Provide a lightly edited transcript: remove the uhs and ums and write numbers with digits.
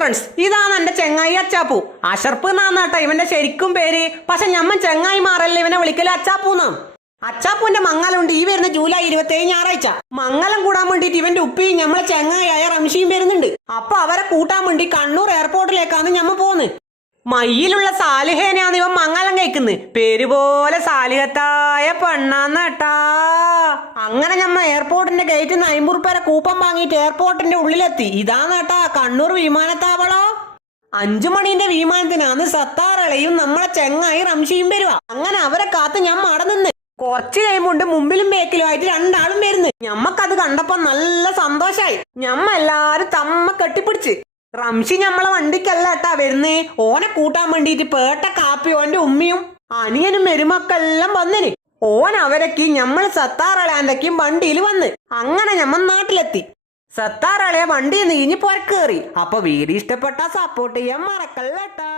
Friends, ഇതാണ് എന്റെ ചെങ്ങായി അച്ചാപ്പു. അഷർപ്പ് എന്നാട്ടാ ഇവന്റെ ശരിക്കും പേര്. പക്ഷെ ഞമ്മ ചെങ്ങായി മാറല്ലേ ഇവനെ വിളിക്കല് അച്ചാപ്പൂന്നാണ്. അച്ചാപ്പൂന്റെ മംഗലുണ്ട് ഈ വരുന്ന ജൂലൈ 27 ഞായറാഴ്ച. മംഗലം കൂടാൻ വേണ്ടിട്ട് ഇവന്റെ ഉപ്പിയും ഞമ്മളെ ചെങ്ങായായ റംഷിയും വരുന്നുണ്ട്. അപ്പൊ അവരെ കൂട്ടാൻ വേണ്ടി കണ്ണൂർ എയർപോർട്ടിലേക്കാണ് ഞമ്മ പോകുന്നത്. മയ്യിലുള്ള സാലിഹേനെയാണ് ഇവൻ മംഗലം കഴിക്കുന്നത്. പേര് പോലെ സാലിഹത്തായ പെണ്ണാന്നേട്ടാ. അങ്ങനെ ഞമ്മ എയർപോർട്ടിന്റെ ഗേറ്റിൽ നിന്ന് 50 റുപ്യ കൂപ്പൺ വാങ്ങിയിട്ട് എയർപോർട്ടിന്റെ ഉള്ളിലെത്തി. ഇതാന്നേട്ടാ കണ്ണൂർ വിമാനത്താവളോ. 5 മണിന്റെ വിമാനത്തിനാണ് സത്താറളയും നമ്മളെ ചെങ്ങായി റംഷിയും വരുക. അങ്ങനെ അവരെ കാത്ത് ഞമ്മ അവിടെ നിന്ന് കുറച്ച് കഴിയുമ്പോണ്ട് മുമ്പിലും ബേക്കിലുമായിട്ട് രണ്ടാളും വരുന്നു. ഞമ്മക്കത് കണ്ടപ്പോ നല്ല സന്തോഷായി. ഞമ്മ എല്ലാരും തമ്മ കെട്ടിപ്പിടിച്ച്. റംഷി ഞമ്മളെ വണ്ടിക്കല്ല കേട്ടാ വരുന്നേ. ഓനെ കൂട്ടാൻ വേണ്ടിട്ട് പേട്ട കാപ്പി ഓന്റെ ഉമ്മിയും അനിയനും മെരുമക്കെല്ലാം വന്നിന്. ഓൻ അവരൊക്കെ ഞമ്മൾ സത്താറളാന്റെക്കും വണ്ടിയിൽ വന്ന്. അങ്ങനെ ഞമ്മ നാട്ടിലെത്തി. സത്താറളയെ വണ്ടിയിൽ നീഞ്ഞ് പുറക്കേറി. അപ്പൊ വീഡിയോ ഇഷ്ടപ്പെട്ടാ സപ്പോർട്ട് ചെയ്യാൻ മറക്കല്ലേട്ടാ.